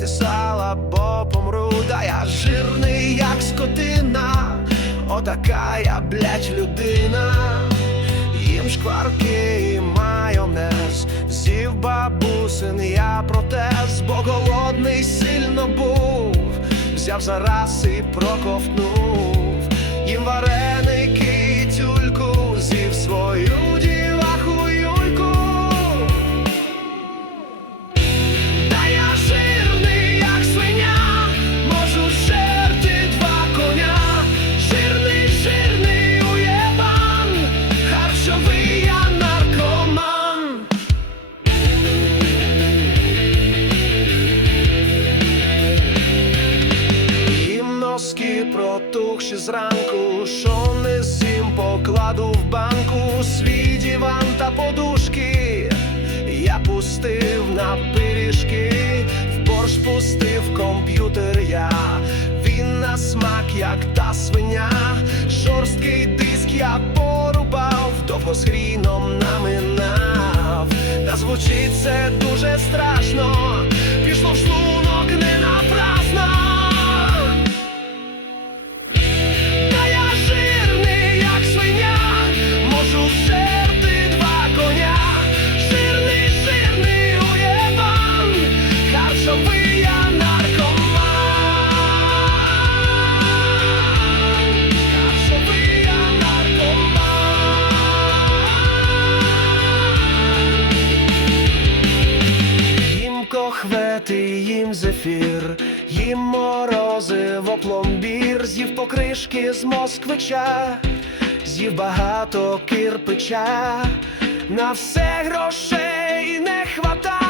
Дайте сала, бо помру, да я жирний, як скотина, отака я, блядь, людина. Їм шкварки і майонез, з'їв бабусин я протез, бо голодний сильно був, взяв зараз і проковтнув, їм вареники протухші зранку, що не зім покладу в банку? Свій диван та подушки. Я пустив на пиріжки, в борщ пустив комп'ютер я. Він на смак, як та свиня, жорсткий диск я порубав, довго з хріном наминав. Та звучить це дуже страшно, пішло в шлунок Їм їм зефір, їм морозиво пломбір, з'їв покришки з москвича, з'їв багато кирпича, на все грошей не хвата.